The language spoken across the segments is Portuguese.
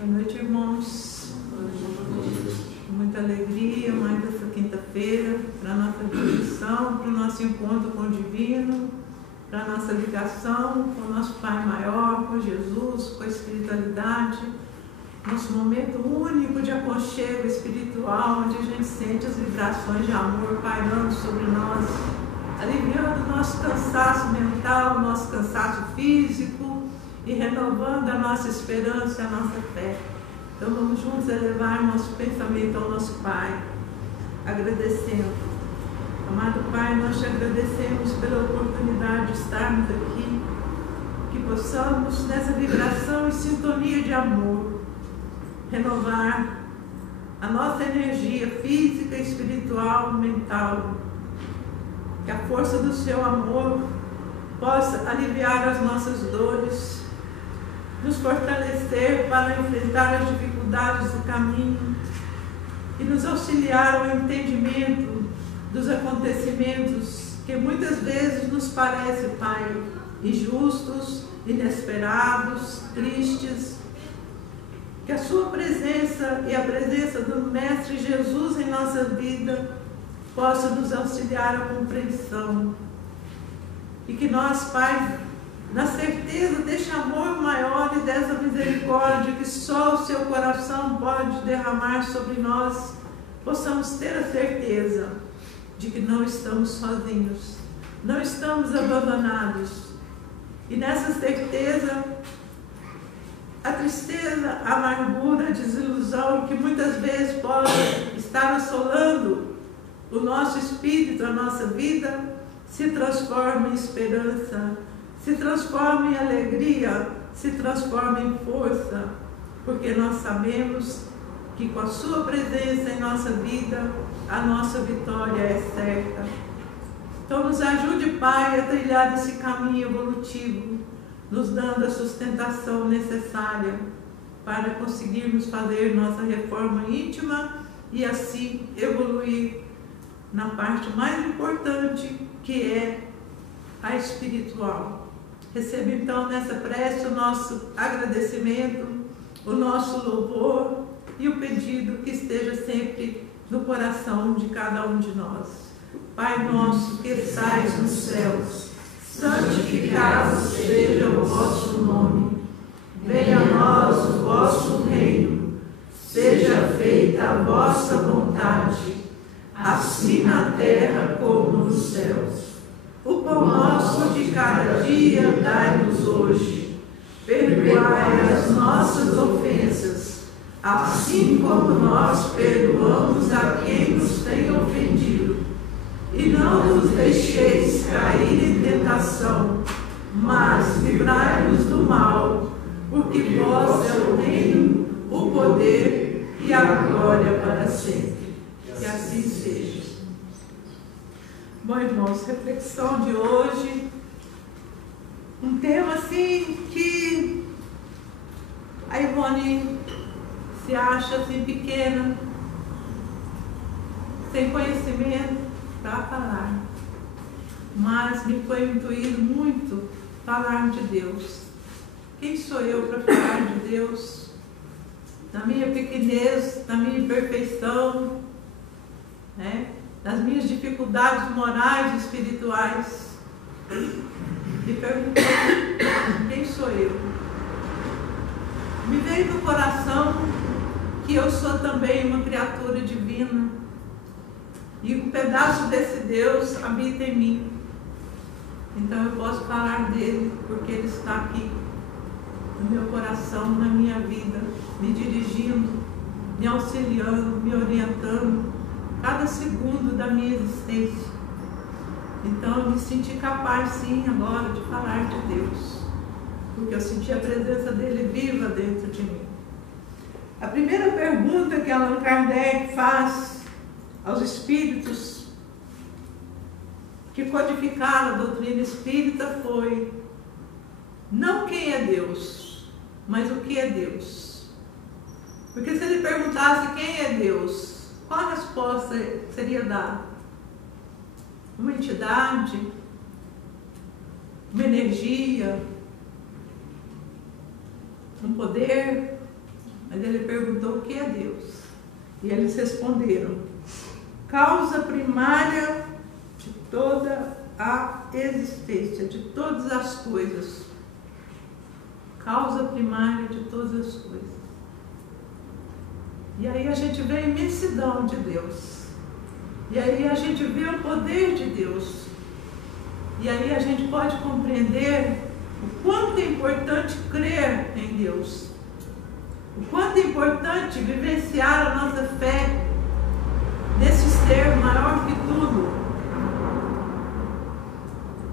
Boa noite, irmãos. Com muita alegria, mais essa quinta-feira, para a nossa reflexão, para o nosso encontro com o Divino, para a nossa ligação com o nosso Pai Maior, com Jesus, com a espiritualidade, nosso momento único de aconchego espiritual, onde a gente sente as vibrações de amor pairando sobre nós, aliviando o nosso cansaço mental, o nosso cansaço físico, e renovando a nossa esperança e a nossa fé. Então vamos juntos elevar nosso pensamento ao nosso Pai, agradecendo. Amado Pai, nós te agradecemos pela oportunidade de estarmos aqui, que possamos, nessa vibração e sintonia de amor, renovar a nossa energia física, espiritual, mental, que a força do seu amor possa aliviar as nossas dores, nos fortalecer para enfrentar as dificuldades do caminho e nos auxiliar ao entendimento dos acontecimentos que muitas vezes nos parece, Pai, injustos, inesperados, tristes. Que a sua presença e a presença do Mestre Jesus em nossa vida possa nos auxiliar à compreensão. E que nós, Pai, na certeza deste amor maior e dessa misericórdia que só o seu coração pode derramar sobre nós, possamos ter a certeza de que não estamos sozinhos, não estamos abandonados. E nessa certeza, a tristeza, a amargura, a desilusão que muitas vezes pode estar assolando o nosso espírito, a nossa vida, se transforma em esperança, se transforma em alegria, se transforma em força, porque nós sabemos que com a sua presença em nossa vida, a nossa vitória é certa. Então nos ajude, Pai, a trilhar esse caminho evolutivo, nos dando a sustentação necessária para conseguirmos fazer nossa reforma íntima e assim evoluir na parte mais importante, que é a espiritual. Receba então nessa prece o nosso agradecimento, o nosso louvor e o pedido que esteja sempre no coração de cada um de nós. Pai nosso que estais nos céus, santificado seja o vosso nome. Venha a nós o vosso reino. Seja feita a vossa vontade, assim na terra como nos céus. O pão nosso de cada dia dai-nos hoje. Perdoai as nossas ofensas, assim como nós perdoamos a quem nos tem ofendido. E não nos deixeis cair em tentação, mas livrai-nos do mal, porque vós é o reino, o poder e a glória para sempre. Que assim seja. Bom, irmãos, reflexão de hoje, um tema assim que a Ivone se acha assim pequena, sem conhecimento para falar, mas me foi intuído muito falar de Deus. Quem sou eu para falar de Deus? Na minha pequenez, na minha imperfeição, né? Nas minhas dificuldades morais e espirituais. Me perguntou, quem sou eu? Me veio no coração que eu sou também uma criatura divina e um pedaço desse Deus habita em mim. Então eu posso falar dele porque ele está aqui no meu coração, na minha vida, me dirigindo, me auxiliando, me orientando cada segundo da minha existência. Então eu me senti capaz sim agora de falar de Deus, porque eu senti a presença dele viva dentro de mim. A primeira pergunta que Allan Kardec faz aos espíritos que codificaram a doutrina espírita foi: não quem é Deus, mas o que é Deus. Porque se ele perguntasse quem é Deus, qual a resposta seria dada? Uma entidade? Uma energia? Um poder? Mas ele perguntou o que é Deus. E eles responderam: causa primária de toda a existência, de todas as coisas. Causa primária de todas as coisas. E aí a gente vê a imensidão de Deus. E aí a gente vê o poder de Deus. E aí a gente pode compreender o quanto é importante crer em Deus. O quanto é importante vivenciar a nossa fé nesse ser maior que tudo.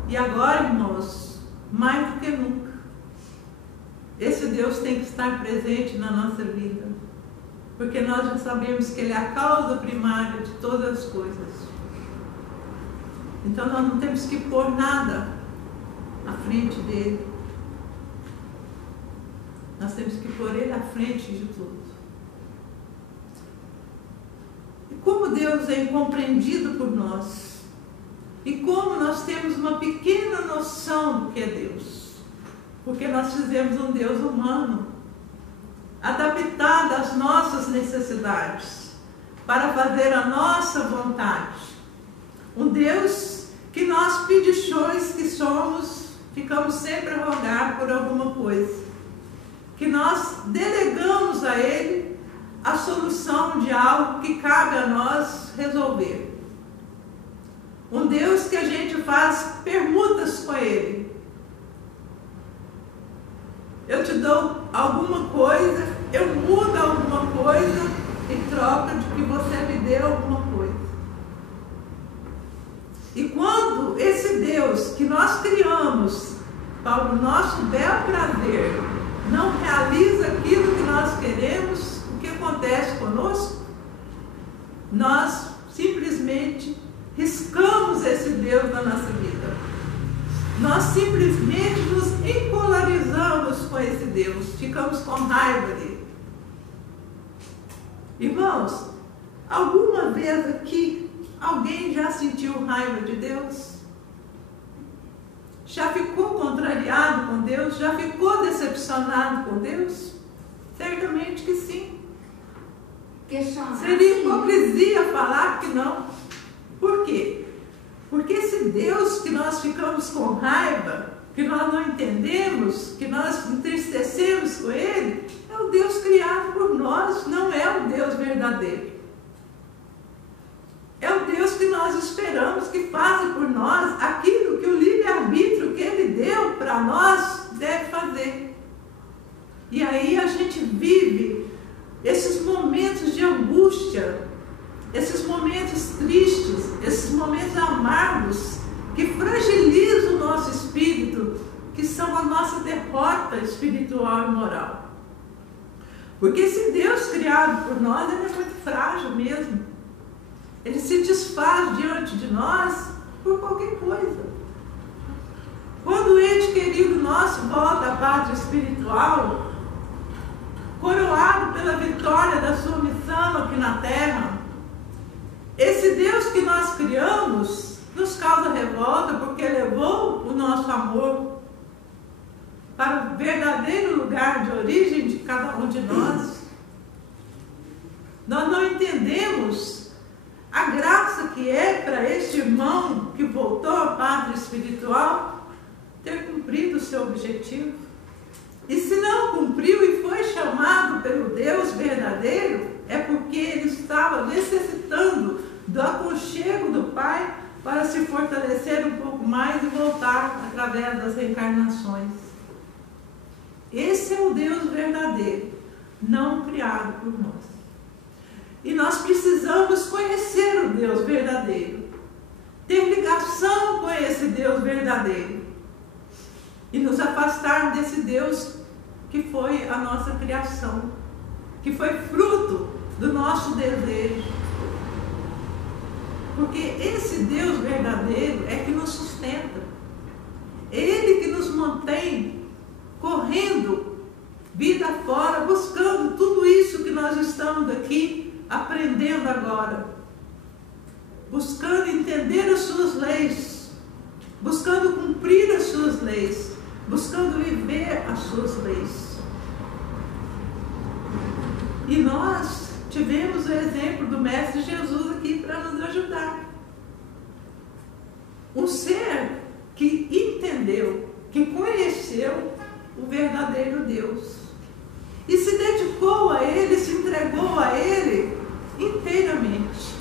E agora, irmãos, mais do que nunca, esse Deus tem que estar presente na nossa vida. Porque nós já sabemos que Ele é a causa primária de todas as coisas. Então nós não temos que pôr nada à frente dele. Nós temos que pôr Ele à frente de tudo. E como Deus é incompreendido por nós, e como nós temos uma pequena noção do que é Deus, porque nós fizemos um Deus humano, adaptado às nossas necessidades, para fazer a nossa vontade. Um Deus que nós, pedichões que somos, ficamos sempre a rogar por alguma coisa. Que nós delegamos a Ele a solução de algo que cabe a nós resolver. Um Deus que a gente faz permutas com Ele. Eu te dou alguma coisa, eu mudo alguma coisa em troca de que você me deu alguma coisa. E quando esse Deus que nós criamos para o nosso bel prazer não realiza aquilo que nós queremos, o que acontece conosco? Nós simplesmente riscamos esse Deus da nossa vida. Nós simplesmente nos encolarizamos com esse Deus, ficamos com raiva dele. Irmãos, alguma vez aqui alguém já sentiu raiva de Deus? Já ficou contrariado com Deus? Já ficou decepcionado com Deus? Certamente que sim. Seria hipocrisia falar que não. Por quê? Porque esse Deus que nós ficamos com raiva, que nós não entendemos, que nós entristecemos com Ele, é o Deus criado por nós, não é o Deus verdadeiro. É o Deus que nós esperamos que faça por nós aquilo que o livre-arbítrio que Ele deu para nós deve fazer. E aí a gente vive esses momentos de angústia, esses momentos tristes, esses momentos amargos, que fragilizam o nosso espírito, que são a nossa derrota espiritual e moral. Porque esse Deus criado por nós, ele é muito frágil mesmo. Ele se desfaz diante de nós por qualquer coisa. Quando o ente querido nosso volta à pátria espiritual, coroado pela vitória da sua missão aqui na terra, esse Deus que nós criamos nos causa revolta, porque levou o nosso amor para o verdadeiro lugar de origem de cada um de nós. Nós não entendemos a graça que é para este irmão que voltou à pátria espiritual ter cumprido o seu objetivo. E se não cumpriu e foi chamado pelo Deus verdadeiro, é porque ele estava necessitando do aconchego do Pai para se fortalecer um pouco mais e voltar através das reencarnações. Esse é o Deus verdadeiro, não criado por nós. E nós precisamos conhecer o Deus verdadeiro, ter ligação com esse Deus verdadeiro e nos afastar desse Deus que foi a nossa criação, que foi fruto do nosso desejo. Porque esse Deus verdadeiro é que nos sustenta, Ele que nos mantém correndo vida fora, buscando tudo isso que nós estamos aqui aprendendo agora, buscando entender as suas leis, buscando cumprir as suas leis, buscando viver as suas leis. E nós tivemos o exemplo do Mestre Jesus aqui para nos ajudar. Um ser que entendeu, que conheceu o verdadeiro Deus e se dedicou a Ele, se entregou a Ele inteiramente.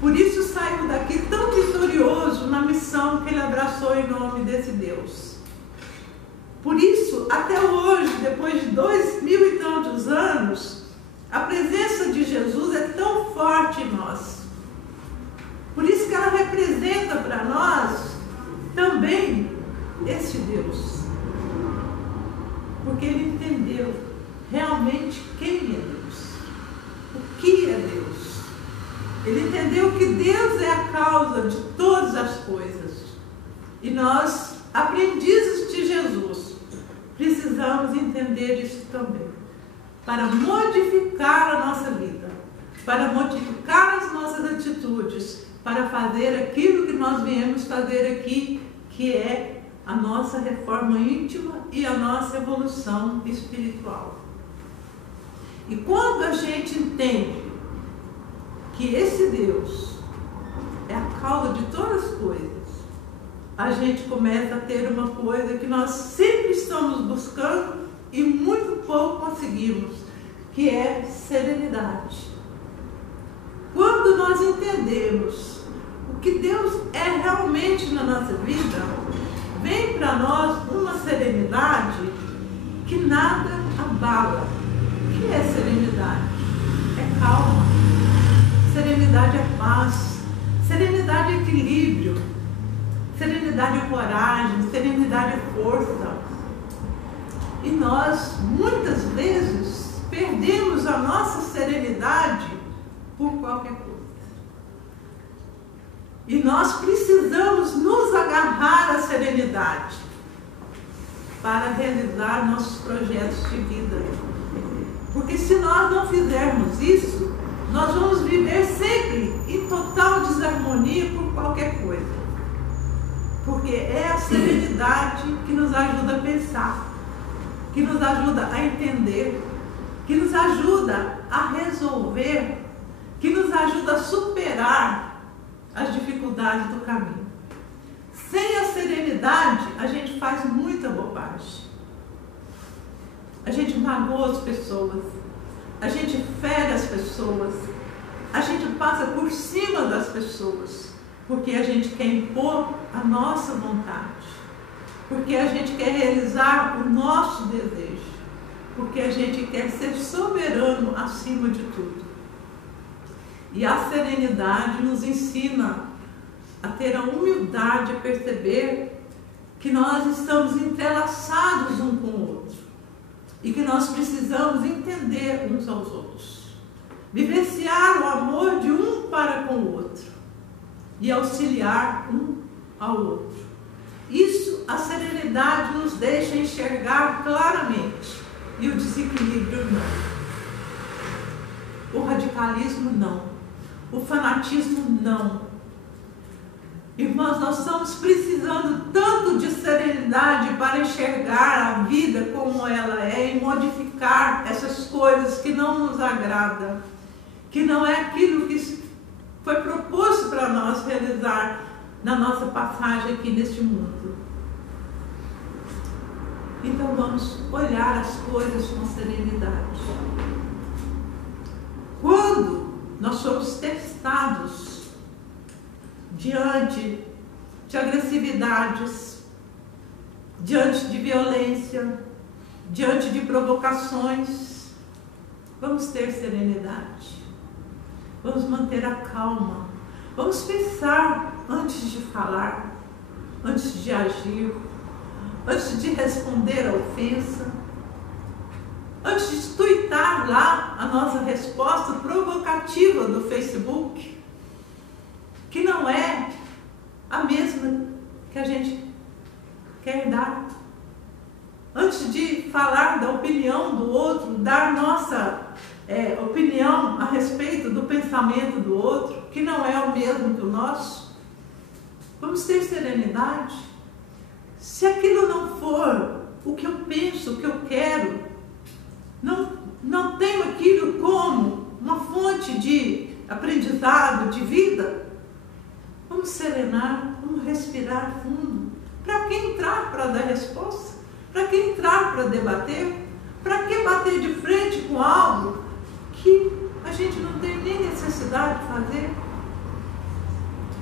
Por isso saiu daqui tão vitorioso na missão que Ele abraçou em nome desse Deus. Por isso, até hoje, depois de 2000 e tantos anos, a presença de Jesus é tão forte em nós. Por isso que ela representa para nós também esse Deus. Porque Ele entendeu realmente quem é Deus, o que é Deus. Ele entendeu que Deus é a causa de todas as coisas. E nós, aprendizes de Jesus, precisamos entender isso também, para modificar a nossa vida, para modificar as nossas atitudes, para fazer aquilo que nós viemos fazer aqui, que é a nossa reforma íntima e a nossa evolução espiritual. E quando a gente entende que esse Deus é a causa de todas as coisas, a gente começa a ter uma coisa que nós sempre estamos buscando e muito pouco conseguimos, que é serenidade. Quando nós entendemos o que Deus é realmente na nossa vida, vem para nós uma serenidade que nada abala. O que é serenidade? É calma. Serenidade é paz. Serenidade é equilíbrio. Serenidade é coragem. Serenidade é força. E nós, muitas vezes, perdemos a nossa serenidade por qualquer coisa. E nós precisamos nos agarrar à serenidade para realizar nossos projetos de vida. Porque se nós não fizermos isso, nós vamos viver sempre em total desarmonia por qualquer coisa. Porque é a serenidade que nos ajuda a pensar, que nos ajuda a entender, que nos ajuda a resolver, que nos ajuda a superar as dificuldades do caminho. Sem a serenidade, a gente faz muita bobagem. A gente magoa as pessoas, a gente fere as pessoas, a gente passa por cima das pessoas, porque a gente quer impor a nossa vontade, porque a gente quer realizar o nosso desejo, porque a gente quer ser soberano acima de tudo. E a serenidade nos ensina a ter a humildade, a perceber que nós estamos entrelaçados um com o outro e que nós precisamos entender uns aos outros, vivenciar o amor de um para com o outro e auxiliar um ao outro. Isso, a serenidade nos deixa enxergar claramente, e o desequilíbrio não. O radicalismo não. O fanatismo não. Irmãos, nós estamos precisando tanto de serenidade para enxergar a vida como ela é e modificar essas coisas que não nos agradam, que não é aquilo que foi proposto para nós realizar na nossa passagem aqui neste mundo. Então vamos olhar as coisas com serenidade. Quando nós somos testados diante de agressividades, diante de violência, diante de provocações, vamos ter serenidade, vamos manter a calma, vamos pensar antes de falar, antes de agir, antes de responder a ofensa, antes de tuitar lá a nossa resposta provocativa do Facebook, que não é a mesma que a gente quer dar. Antes de falar da opinião do outro, dar nossa opinião a respeito do pensamento do outro, que não é o mesmo que o nosso, vamos ter serenidade. Se aquilo não for o que eu penso, o que eu quero, não tenho aquilo como uma fonte de aprendizado, de vida. Vamos serenar, vamos respirar fundo. Para que entrar para dar resposta? Para que entrar para debater? Para que bater de frente com algo que a gente não tem nem necessidade de fazer?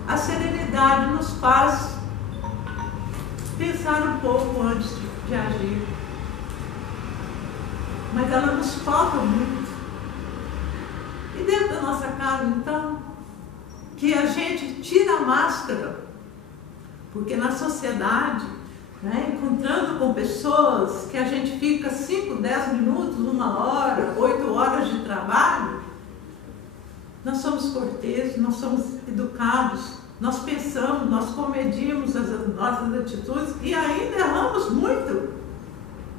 A serenidade nos faz pensar um pouco antes de agir. Mas ela nos falta muito. E dentro da nossa casa, então, que a gente tira a máscara, porque na sociedade, encontrando com pessoas que a gente fica 5, 10 minutos, 1 hora, 8 horas de trabalho, nós somos corteses, nós somos educados, nós pensamos, nós comedimos as nossas atitudes e ainda erramos muito,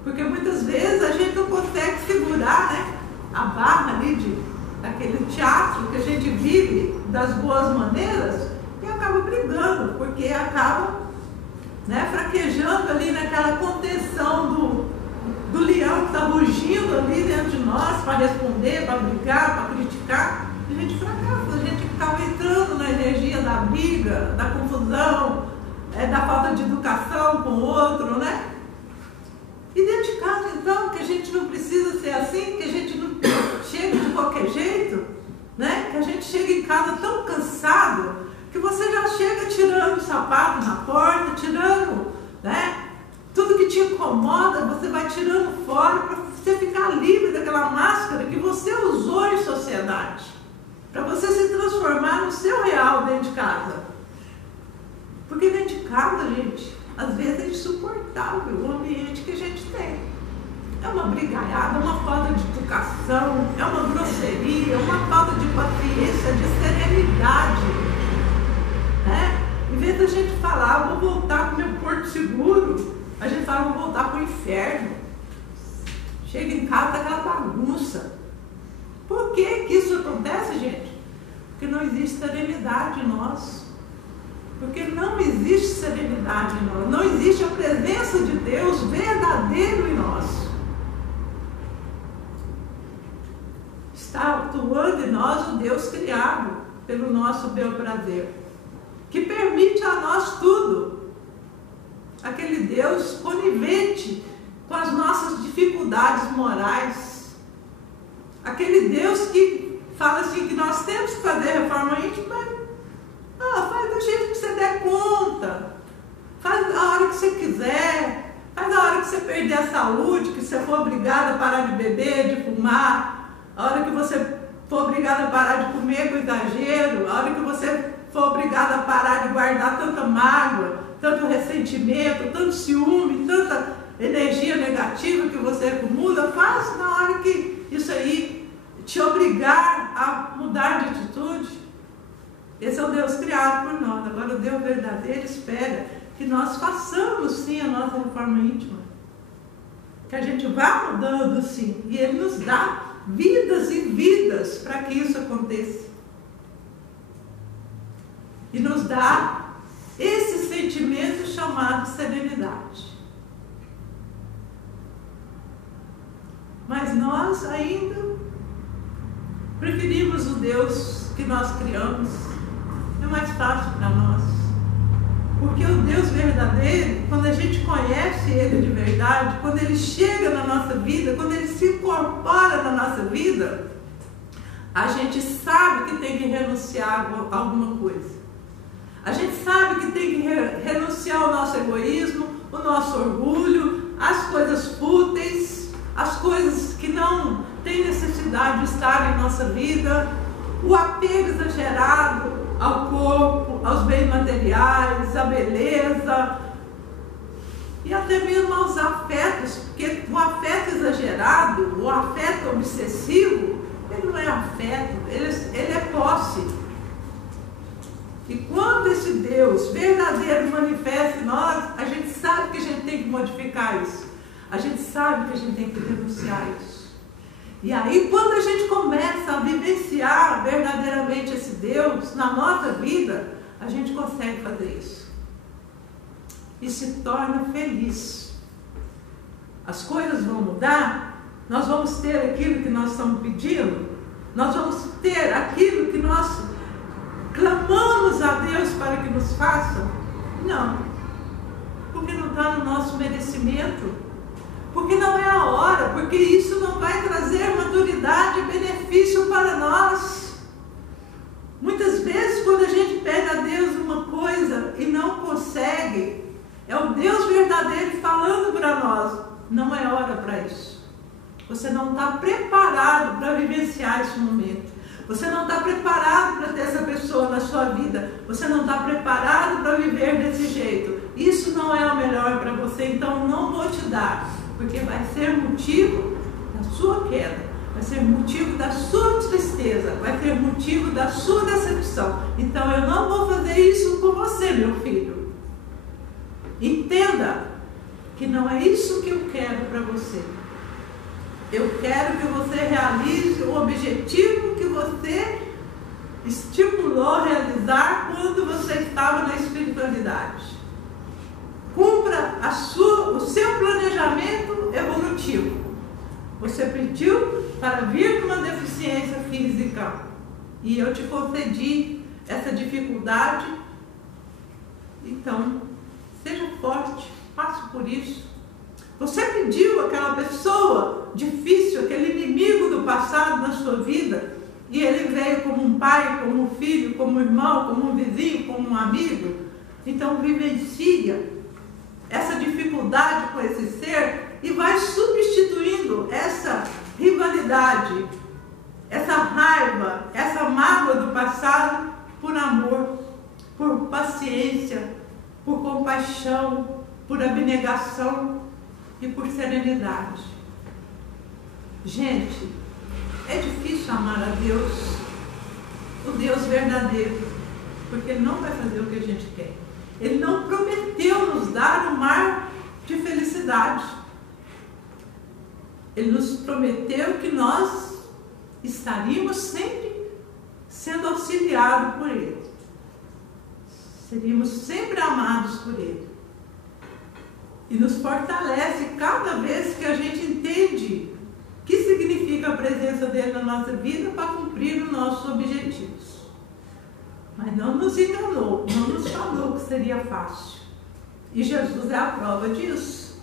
porque muitas vezes a gente não consegue segurar, a barra ali daquele teatro que a gente vive das boas maneiras e acaba brigando, porque acaba fraquejando ali naquela contenção do leão que está rugindo ali dentro de nós para responder, para brigar, para criticar. A gente fracassa, a gente acaba entrando na energia da briga, da confusão, da falta de educação com o outro, E dentro de casa, então, que a gente não precisa ser assim, que a gente não chega de qualquer jeito, que a gente chega em casa tão cansado, que você já chega tirando o sapato na porta, tirando, tudo que te incomoda, você vai tirando fora para você ficar livre daquela máscara que você usou em sociedade, para você se transformar no seu real dentro de casa. Porque dentro de casa, gente, às vezes é insuportável o ambiente que a gente tem. É uma brigaiada, uma falta de educação, é uma grosseria, uma falta de paciência, de serenidade. Em vez da gente falar, vou voltar para o meu porto seguro, a gente fala, vou voltar para o inferno. Chega em casa, tá aquela bagunça. Por que isso acontece, gente? Porque não existe serenidade em nós. Porque não existe serenidade em nós. Não existe a presença de Deus verdadeiro em nós. Está atuando em nós o Deus criado pelo nosso bel prazer, que permite a nós tudo. Aquele Deus conivente com as nossas dificuldades morais. Aquele Deus que fala assim que nós temos que fazer reforma íntima, mas faz do jeito que você der conta. Faz a hora que você quiser. Faz a hora que você perder a saúde, que você for obrigado a parar de beber, de fumar. A hora que você for obrigado a parar de comer com exagero. A hora que você for obrigado a parar de guardar tanta mágoa, tanto ressentimento, tanto ciúme, tanta energia negativa que você acumula, faz na hora que isso aí te obrigar a mudar de atitude. Esse é o Deus criado por nós. Agora o Deus verdadeiro espera que nós façamos sim a nossa reforma íntima, que a gente vá mudando sim, e Ele nos dá vidas e vidas para que isso aconteça. E nos dá esse sentimento chamado serenidade. Mas nós ainda preferimos o Deus que nós criamos. É mais fácil para nós. Porque o Deus verdadeiro, quando a gente conhece Ele de verdade, quando Ele chega na nossa vida, quando Ele se incorpora na nossa vida, a gente sabe que tem que renunciar a alguma coisa. A gente sabe que tem que renunciar ao nosso egoísmo, o nosso orgulho, as coisas fúteis, as coisas que não têm necessidade de estar em nossa vida, o apego exagerado ao corpo, aos bens materiais, à beleza e até mesmo aos afetos, porque o afeto exagerado, o afeto obsessivo, ele não é afeto, ele é posse. E quando esse Deus verdadeiro manifesta em nós, a gente sabe que a gente tem que modificar isso. A gente sabe que a gente tem que renunciar a isso. E aí, quando a gente começa a vivenciar verdadeiramente esse Deus na nossa vida, a gente consegue fazer isso. E se torna feliz. As coisas vão mudar, nós vamos ter aquilo que nós estamos pedindo, Nós vamos ter aquilo que nós clamamos a Deus para que nos faça? Não. Porque não está no nosso merecimento. Porque não é a hora. Porque isso não vai trazer maturidade e benefício para nós. Muitas vezes, quando a gente pede a Deus uma coisa e não consegue, é o Deus verdadeiro falando para nós: não é hora para isso. Você não está preparado para vivenciar esse momento. Você não está preparado para ter essa pessoa na sua vida. Você não está preparado para viver desse jeito. Isso não é o melhor para você, então não vou te dar. Porque vai ser motivo da sua queda. Vai ser motivo da sua tristeza. Vai ser motivo da sua decepção. Então eu não vou fazer isso com você, meu filho. Entenda que não é isso que eu quero para você. Eu quero que você realize o objetivo que você estipulou realizar quando você estava na espiritualidade. Cumpra o seu planejamento evolutivo. Você pediu para vir com uma deficiência física e eu te concedi essa dificuldade. Então, seja forte, passe por isso. Você pediu aquela pessoa difícil, aquele inimigo do passado na sua vida, e ele veio como um pai, como um filho, como um irmão, como um vizinho, como um amigo. Então vivencia essa dificuldade com esse ser e vai substituindo essa rivalidade, essa raiva, essa mágoa do passado por amor, por paciência, por compaixão, por abnegação e por serenidade. Gente, é difícil amar a Deus, o Deus verdadeiro, porque Ele não vai fazer o que a gente quer. Ele não prometeu nos dar um mar de felicidade. Ele nos prometeu que nós estaríamos sempre sendo auxiliados por Ele. Seríamos sempre amados por Ele. E nos fortalece cada vez que a gente entende o que significa a presença dele na nossa vida para cumprir os nossos objetivos. Mas não nos enganou, não nos falou que seria fácil. E Jesus é a prova disso.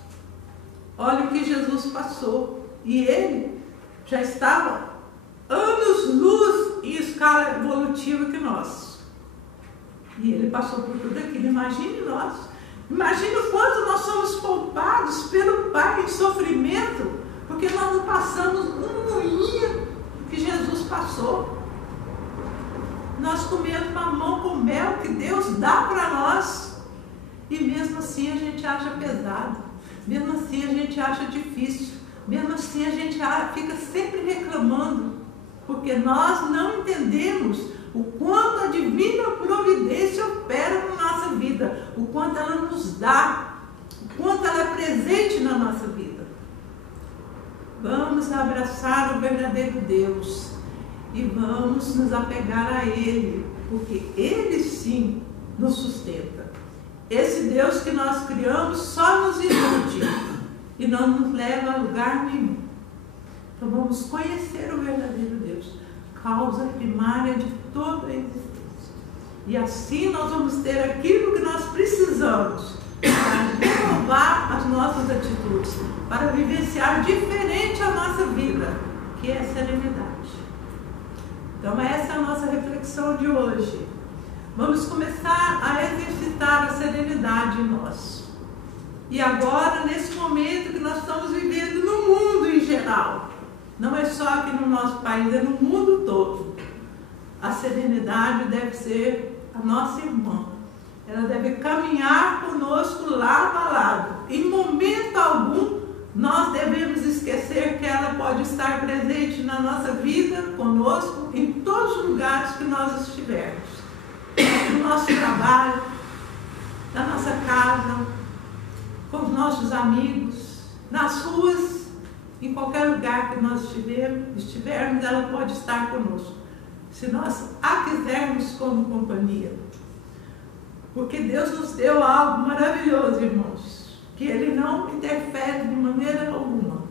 Olha o que Jesus passou. E ele já estava anos-luz em escala evolutiva que nós. E ele passou por tudo aquilo. Imagine nós. Imagina o quanto nós somos poupados pelo Pai em sofrimento, porque nós não passamos um moinho que Jesus passou. Nós comemos mamão com mel que Deus dá para nós, e mesmo assim a gente acha pesado, mesmo assim a gente acha difícil, mesmo assim a gente fica sempre reclamando, porque nós não entendemos o quanto a divina providência opera na nossa vida, o quanto ela nos dá, o quanto ela é presente na nossa vida. Vamos abraçar o verdadeiro Deus e vamos nos apegar a Ele, porque Ele sim nos sustenta. Esse Deus que nós criamos só nos ilude e não nos leva a lugar nenhum. Então vamos conhecer o verdadeiro Deus, causa primária de toda a existência. E assim nós vamos ter aquilo que nós precisamos para renovar as nossas atitudes, para vivenciar diferente a nossa vida, que é a serenidade. Então essa é a nossa reflexão de hoje. Vamos começar a exercitar a serenidade em nós. E agora, nesse momento que nós estamos vivendo no mundo em geral, não é só aqui no nosso país, é no mundo todo. A serenidade deve ser a nossa irmã. Ela deve caminhar conosco lado a lado. Em momento algum, nós devemos esquecer que ela pode estar presente na nossa vida, conosco, em todos os lugares que nós estivermos. No nosso trabalho, na nossa casa, com os nossos amigos, nas ruas, em qualquer lugar que nós estivermos, ela pode estar conosco, se nós a quisermos como companhia. Porque Deus nos deu algo maravilhoso, irmãos, que Ele não interfere de maneira alguma,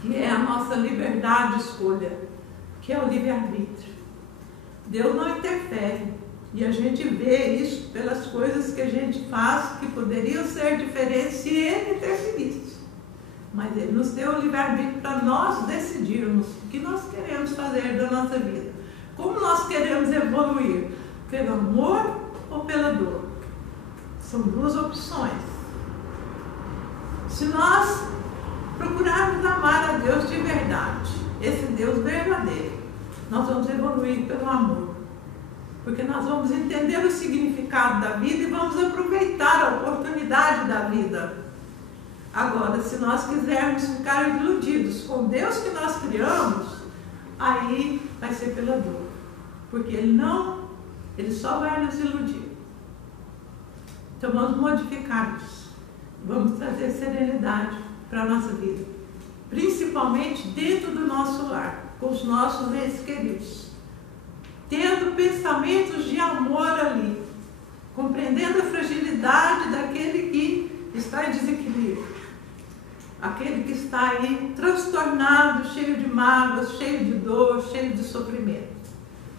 que é a nossa liberdade de escolha. que é o livre-arbítrio. Deus não interfere. E a gente vê isso pelas coisas que a gente faz que poderiam ser diferentes se Ele interferisse. Mas Ele nos deu o livre-arbítrio para nós decidirmos o que nós queremos fazer da nossa vida. Como nós queremos evoluir? Pelo amor ou pela dor? São duas opções. Se nós procurarmos amar a Deus de verdade, esse Deus verdadeiro, nós vamos evoluir pelo amor. Porque nós vamos entender o significado da vida e vamos aproveitar a oportunidade da vida. Agora, se nós quisermos ficar iludidos com Deus que nós criamos, aí vai ser pela dor. Porque Ele só vai nos iludir. Então vamos modificar isso. Vamos trazer serenidade para a nossa vida. Principalmente dentro do nosso lar, com os nossos entes queridos. Tendo pensamentos de amor ali. Compreendendo a fragilidade daquele que está em desequilíbrio. Aquele que está aí transtornado, cheio de mágoas, cheio de dor, cheio de sofrimento.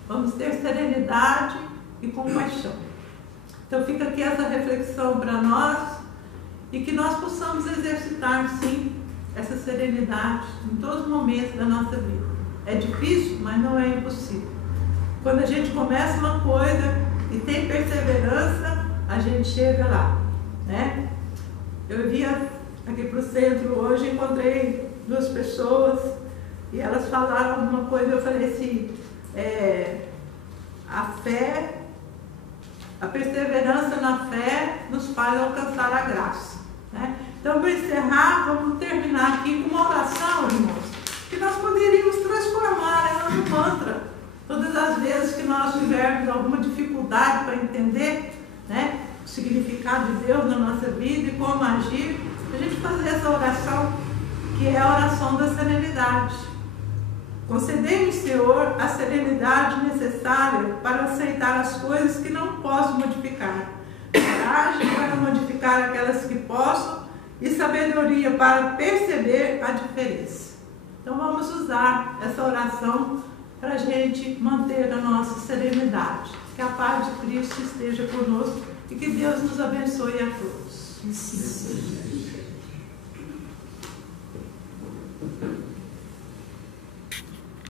Vamos ter serenidade e compaixão. Então fica aqui essa reflexão para nós e que nós possamos exercitar, sim, essa serenidade em todos os momentos da nossa vida. É difícil, mas não é impossível. Quando a gente começa uma coisa e tem perseverança, a gente chega lá, né? Eu via aqui para o centro hoje, encontrei duas pessoas e elas falaram alguma coisa, eu falei assim, a fé, a perseverança na fé nos faz alcançar a graça, né? Então, para encerrar, vamos terminar aqui com uma oração, irmãos, que nós poderíamos transformar ela no mantra. Todas as vezes que nós tivermos alguma dificuldade para entender, né, o significado de Deus na nossa vida e como agir, a gente fazer essa oração, que é a oração da serenidade. Concedei-me, Senhor, a serenidade necessária para aceitar as coisas que não posso modificar, coragem para modificar aquelas que posso e sabedoria para perceber a diferença. Então vamos usar essa oração para a gente manter a nossa serenidade. Que a paz de Cristo esteja conosco e que Deus nos abençoe a todos.